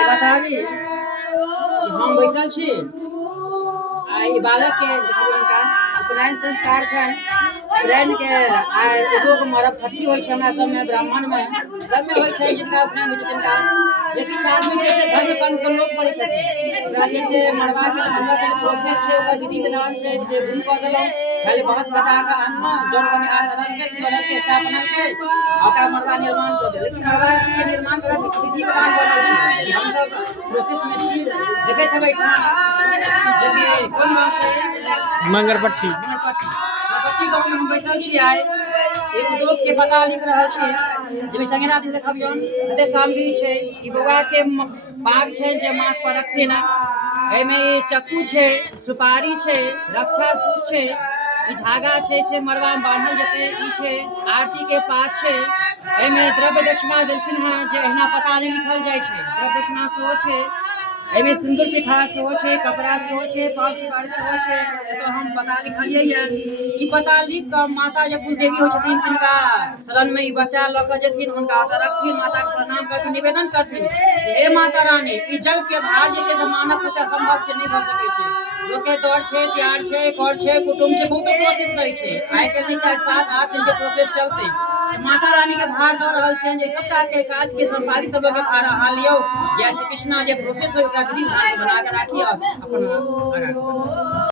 आई बताबी हम बैसल छी आई बालक के उनका उपनयन संस्कार छन उपनयन के आई उद्योग मरब फट्टी होइ छै हमरा सब में ब्राह्मण में सब में होइ छै जिनका उपनयन होइ छै जिनका जे किछु आदमी छै से धर्म कर्म के लोप करै छथिन ओकरा छै से मरवा के बनवा के प्रोसेस छै ओकर विधि विधान छै से गुण कऽ देलहुं खाली बहस कटा के अनलहुं जन बनिहार अनल के स्टाफ बनल के ओकरा मरवा निर्माण कर दे लेकिन मरवा के निर्माण करे किछु विधि विधान बनल छै जे हम सब प्रोसेस में छी देखैत हेबै जल्दी कोन गांव छै मंगरपट्टी मंगरपट्टी गांव में हम बैसल छी आई एक उद्योग के पता लिख रहल छी जे संगेना दिन देखबियन कते सामग्री छै ई बौआ के बाग छै जे माथ पर रखथिन एमे चक्कू छै सुपारी छै रक्षा सूत छै ई धागा छै से मरवा में बांधल जेतै ई छै आरती के पात छै एमे द्रव्य दक्षिणा देलखिन हां जे एहना पता नहीं लिखल जाय छै द्रव्य दक्षिणा सेहो छै एमे सिंदूर पिठार सेहो छै कपड़ा सेहो छै पाँच सुपारी सेहो छै एतो हम पता लिखलियै ये ई पता लिख के माता जे कुलदेवी होइ छथिन तिनका शरण में ई बच्चा ल के जेथिन हुनका ओतऽ रखथिन माता के प्रणाम करके निवेदन करथिन हे माता रानी ई जग के भार जे छै से मानव पुत्र संभव छै नहीं भ सकै छै लोग के दौड़ छै त्यार छै कर छै कुटुंब छै बहुत प्रोसेस रहे छै आइ के नहीं छै 7-8 दिन के प्रोसेस चलते माता रानी के भार दऽ रहल छै जे सबटा के काज के संपादित करबे के भार अहाँ लियौ जय श्री कृष्णा जे प्रोसेस होय ओकरा विधि विधान बना के राखिए अपन आगाँ